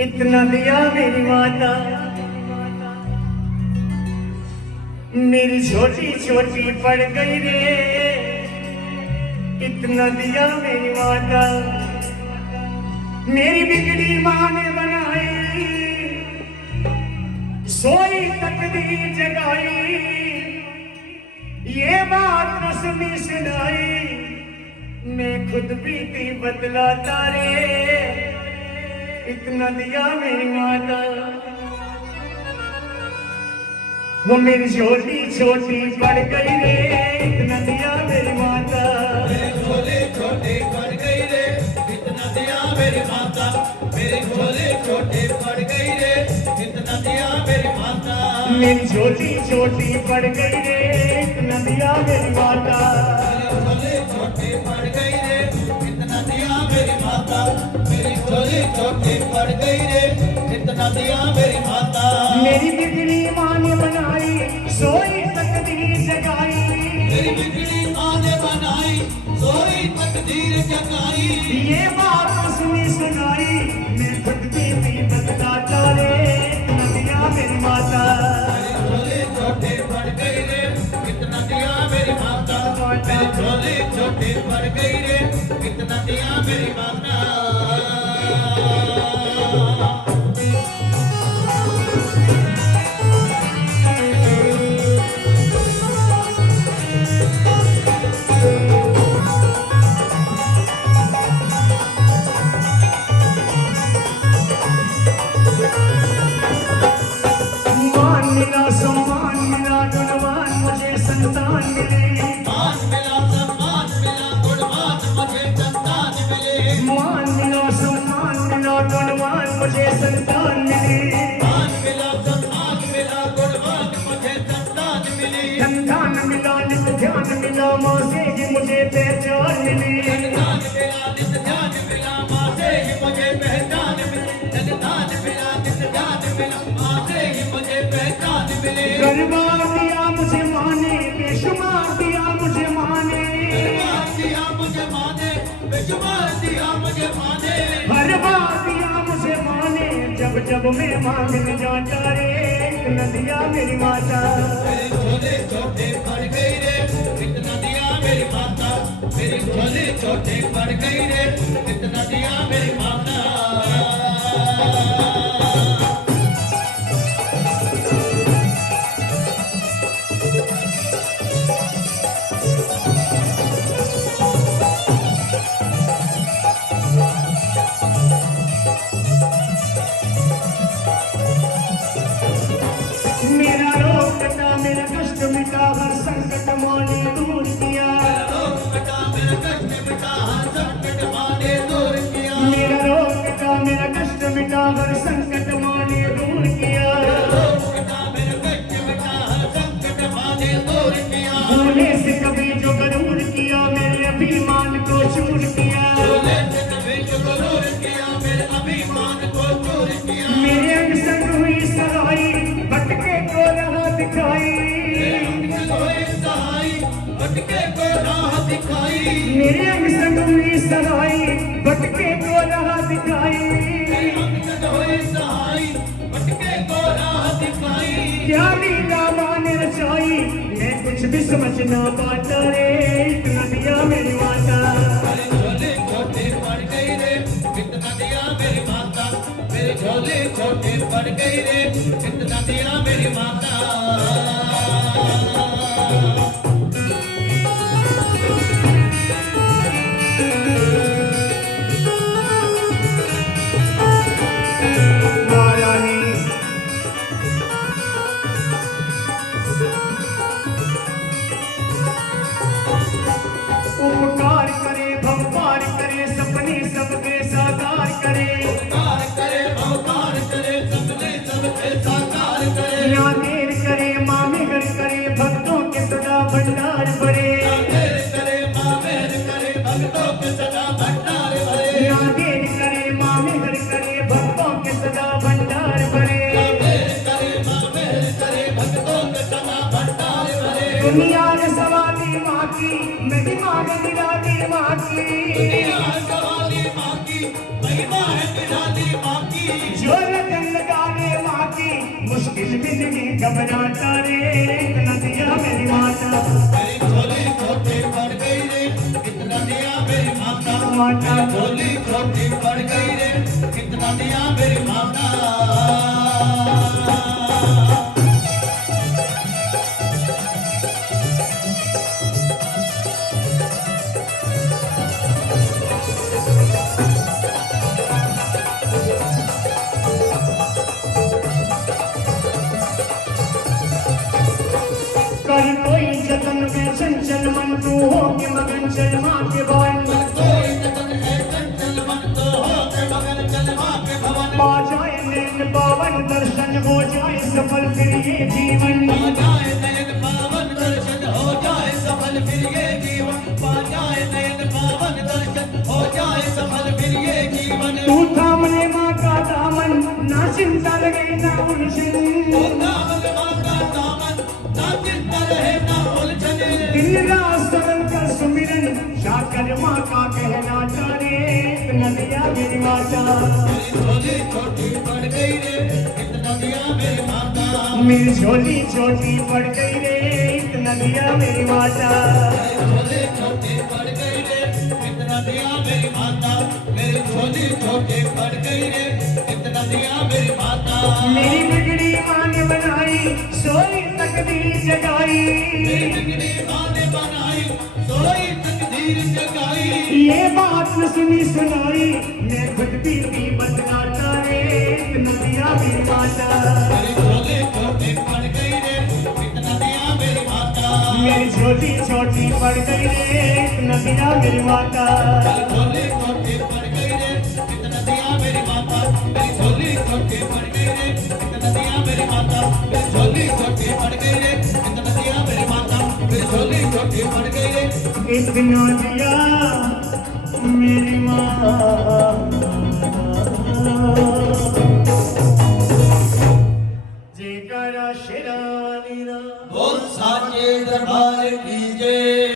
इतना दिया मेरी माता, मेरी छोटी छोटी पड़ गई रे। इतना दिया मेरी माता, मेरी बिगड़ी माँ ने बनाई, सोई तकदीर जगाई। ये बात रस्मी सुनाई, मैं खुद भी थी बतलाता रे। इतना दिया मेरी माता, वो मेरी छोटी छोटी पड़ गई रे। इतना दिया मेरी माता, मेरे झोले छोटे पड़ गई रे। इतना दिया मेरी माता, मेरे झोले छोटे पड़ गई रे। इतना दिया मेरी माता, मेरी छोटी छोटी पड़ गई रे। इतना दिया मेरी माता, मेरे झोले छोटे पड़ गई रे। इतना दिया मेरी माता, मेरे झोले छोटे पड़ गई रे। इतना दिया मेरी माता, मेरी बिगड़ी माँ ने बनाई, सोई तकदीर जगाई। मेरी बिगड़ी माँ ने बनाई, सोई तकदीर जगाई। ये बात उसने सुनाई, मैं खुद भी थी बतलाता रे। इतना दिया मेरी माता, मेरे झोले छोटे पड़ गई रे। इतना दिया मेरी माता, मेरे झोले छोटे पड़ गई रे। इतना दिया मेरी माता। मान मिला, सम्मान मिला, गुणवान मुझे संतान मिले। मान मिला, सम्मान मिला, गुणवान मुझे संतान मिले। मान मिला, सम्मान मिला, गुणवान मुझे संतान मिले। मान मिला, सम्मान मिला, गुणवान मुझे संतान मिली। संतान मिला, नित ध्यान मिला, माँ से ही मुझे पहचान मिली। जगदान मिला, नित ध्यान मिला, माँ से ही मुझे पहचान मिली। जगदान मिला, नित ध्यान मिला, माँ से ही मुझे पहचान मिली। गरबा दिया मुझे माने, बेशुमार दिया मुझे माने। बेशुमार दिया मुझे माने, बेशुमार दिया मुझे माने। हर बार दिया मुझे माने, जब जब मैं मांगने जाता रे। इतना दिया मेरी माता, मेरे झोले छोटे पड़ गई रे। इतना दिया मेरी माता, मेरे झोले छोटे पड़ गई रे। इतना दिया मेरी माता। मेरा रोग कटा, मेरा कष्ट मिटा, हर संकट माने दूर किया। रोग मिटा, मेरा कष्ट मिटा, हर संकट माने दूर किया। मेरा रोग कटा, मेरा कष्ट मिटा, हर संकट माने दूर किया। रोग मिटा, मेरा कष्ट मिटा, हर संकट माने दूर किया। भूले से कभी जो गरूर किया, मेरे अभिमान को चूर किया। झोले से कभी जो गरूर किया, मेरे अभिमान को चूर किया। मेरे अंग संग हुई सगाई, भटके को राह दिखाई। होए सहाय, भटके को राह दिखाई। मेरे अंग संग हुई सगाई, भटके को राह दिखाई। अंगद होए सहाय, भटके को राह दिखाई। क्या लीला माँ ने रचाई, मैं कुछ भी समझ ना पाता रे। इतना दिया मेरी माता, मेरे झोले छोटे पड़ गई रे। इतना दिया मेरी माता, मेरे झोले छोटे पड़ गई रे। इतना दिया मेरी माता। महारानी उपकार करे, भवपार करे, सपने सबके साकार करे। उपकार करे, भवकार करे, सपने सबके साकार करे। ना देर करे, माँ माता। झोली छोटी पड़ गई रे कितना दिया मेरी माता। कर कोई जतन में चंचल मन तू हो के मगन चल माँ के भवन। कोई जतन है चंचल मन तो हो के मगन चल माँ के भवन। पा जाए नैन पावन दर्शन हो जाए सफल फिर ये जीवन। पा जाए नयन पावन दर्शन हो जाए सफल फिर ये जीवन। पा जाए नयन पावन दर्शन हो जाए सफल फिर ये जीवन। तू थाम ले माँ का दामन ना चिंता लगे ना उलझन। तू थाम ले माँ का दामन ना चिंता रहे ना उलझन। दिन रात सरल कर सुमिरन शाकर माँ का कहना तारे नदिया मेरी माता। मेरी झोली छोटी पड़ गई रे कितना दिया मेरी माता। मेरी झोली छोटी पड़ गई रे इतना दिया मेरी माता। मेरी झोली छोटी पड़ गई रे कितना दिया मेरी माता। मेरी झोली छोटी पड़ गई रे कितना दिया मेरी माता। मेरी बिगड़ी माँ ने बनाई सोई तकदीर जगाई। मेरी बिगड़ी माँ ने बनाई सोई तकदीर जगाई। ये बात न सुनी सुनाई मैं खुद भी बदलाता रे नदिया मेरी माता। मेरी झोली छोटी पड़ गई रे कितना दिया मेरी माता। मेरी झोली छोटी पड़ गई रे नदिया मेरी माता। मेरी झोली छोटी पड़ गई रे कितना दिया मेरी माता। मेरी झोली छोटी पड़ गई रे कितना दिया मेरी माता। मेरी झोली छोटी पड़ गई रे कितना दिया मेरी माता। मेरी झोली छोटी पड़ गई रे इतना दिया मेरी माँ।